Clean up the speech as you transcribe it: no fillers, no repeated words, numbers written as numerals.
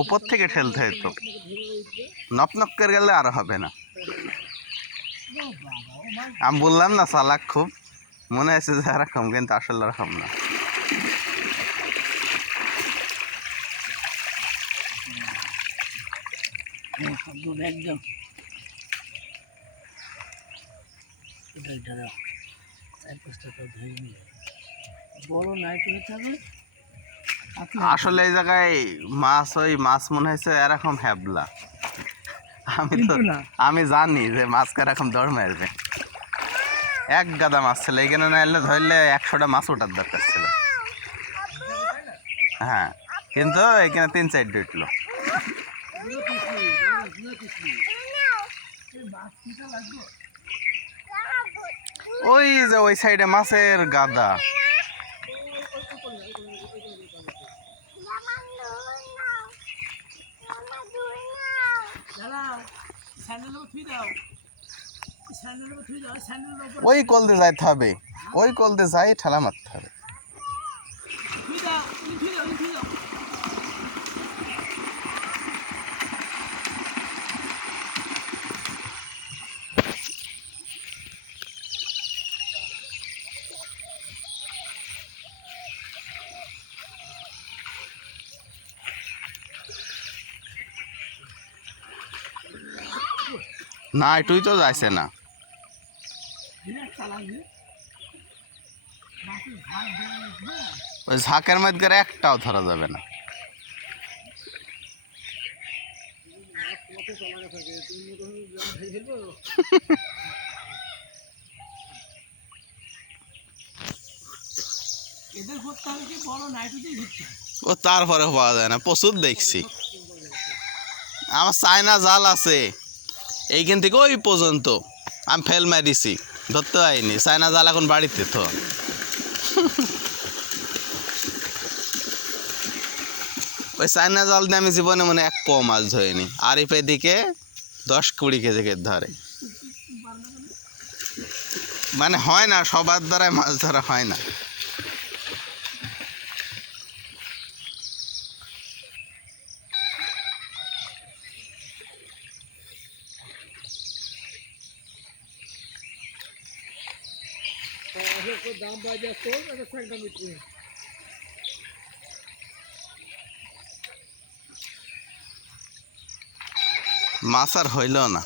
ওপর থেকে ঠেলতে হতো, নক নক করে গেলে আর হবে না। আমি বললাম না চালাক খুব, মনে হয়েছে যে এরকম, কিন্তু আসলে এরকম না। আসলে এই জায়গায় মাছ, ওই মাছ মনে হয়েছে এরকম হ্যাবলা। আমি জানি যে মাছ এরকম দৌড় মারবে। এক গাদা মাছ ছিল এখানে, না এলে ধরলে 100টা মাছ ওঠার দরকার ছিল। হ্যাঁ, কিন্তু এখানে 3-4 উঠলো। ওই যে ওই সাইডে মাছের গাদা। ওই কলতে যাইতে হবে, ওই কলতে যাই ঠেলা মারতে হবে। না তুই তো যাইছে না, ওই ঝাঁকের মধ্যে একটাও ধরা যাবে না। ও তারপরে পাওয়া যায় না, প্রচুর দেখছি। আমার চায়না জাল আছে এইখান থেকে ওই পর্যন্ত, আমি ফেল মারিছি, ধরতে পারিনি। চায়না জাল এখন বাড়িতে তো। ওই চায়না জাল দিয়ে আমি জীবনে মনে এক পো মাছ ধরিনি। আরিফ এদিকে 10-20 কেজি ধরে। মানে হয় না, সবার দ্বারাই মাছ ধরা হয় না। মাছ আর হইল না।